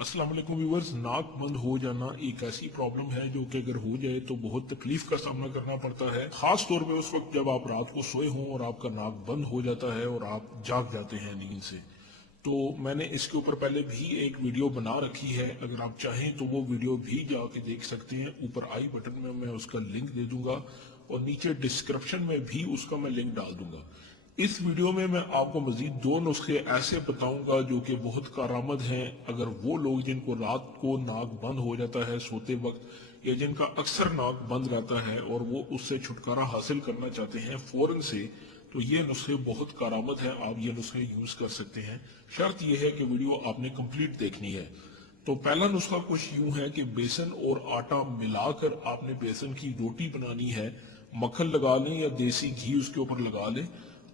अस्सलाम वालेकुम व्यूअर्स। नाक बंद हो जाना एक ऐसी प्रॉब्लम है जो कि अगर हो जाए तो बहुत तकलीफ का सामना करना पड़ता है, खास तौर पे उस वक्त जब आप रात को सोए हों और आपका नाक बंद हो जाता है और आप जाग जाते हैं नींद से। तो मैंने इसके ऊपर पहले भी एक वीडियो बना रखी है, अगर आप चाहें तो वो वीडियो भी जाके देख सकते हैं। ऊपर आई बटन में मैं उसका लिंक दे दूंगा और नीचे डिस्क्रिप्शन में भी उसका मैं लिंक डाल दूंगा। इस वीडियो में मैं आपको मजीद दो नुस्खे ऐसे बताऊंगा जो कि बहुत कारआमद हैं अगर वो लोग जिनको रात को नाक बंद हो जाता है सोते वक्त, या जिनका अक्सर नाक बंद रहता है और वो उससे छुटकारा हासिल करना चाहते हैं फौरन से, तो ये नुस्खे बहुत कारआमद हैं। आप ये नुस्खे यूज कर सकते हैं। शर्त यह है कि वीडियो आपने कंप्लीट देखनी है। तो पहला नुस्खा कुछ यूं है कि बेसन और आटा मिलाकर आपने बेसन की रोटी बनानी है। मक्खन लगा लें या देसी घी उसके ऊपर लगा लें।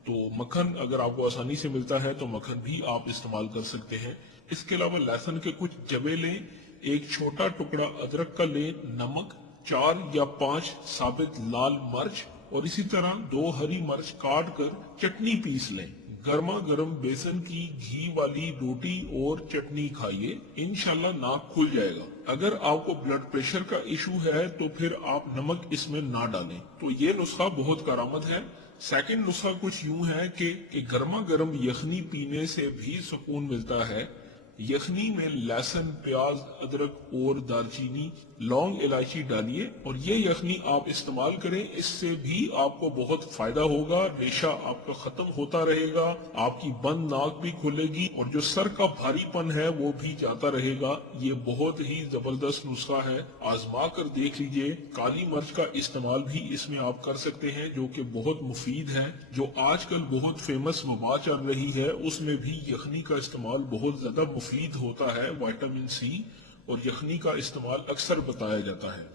तो मक्खन अगर आपको आसानी से मिलता है तो मक्खन भी आप इस्तेमाल कर सकते हैं। इसके अलावा लहसुन के कुछ जबे लें, एक छोटा टुकड़ा अदरक का लें, नमक, 4 या 5 साबित लाल मिर्च और इसी तरह 2 हरी मिर्च काट कर चटनी पीस लें। गर्मा गर्म बेसन की घी वाली रोटी और चटनी खाइए, इंशाल्लाह नाक खुल जाएगा। अगर आपको ब्लड प्रेशर का इशू है तो फिर आप नमक इसमें ना डालें। तो ये नुस्खा बहुत कारआमद है। सेकंड नुस्खा कुछ यूं है कि गर्मा गर्म यखनी पीने से भी सुकून मिलता है। यखनी में लहसुन, प्याज, अदरक और दालचीनी, लौंग, इलायची डालिए और ये यखनी आप इस्तेमाल करें। इससे भी आपको बहुत फायदा होगा। रेशा आपका खत्म होता रहेगा, आपकी बंद नाक भी खुलेगी और जो सर का भारीपन है वो भी जाता रहेगा। ये बहुत ही जबरदस्त नुस्खा है, आजमा कर देख लीजिए। काली मिर्च का इस्तेमाल भी इसमें आप कर सकते हैं जो कि बहुत मुफीद है। जो आजकल बहुत फेमस वबा चल रही है उसमें भी यखनी का इस्तेमाल बहुत ज्यादा मुफीद होता है। विटामिन सी और यखनी का इस्तेमाल अक्सर बताया जाता है।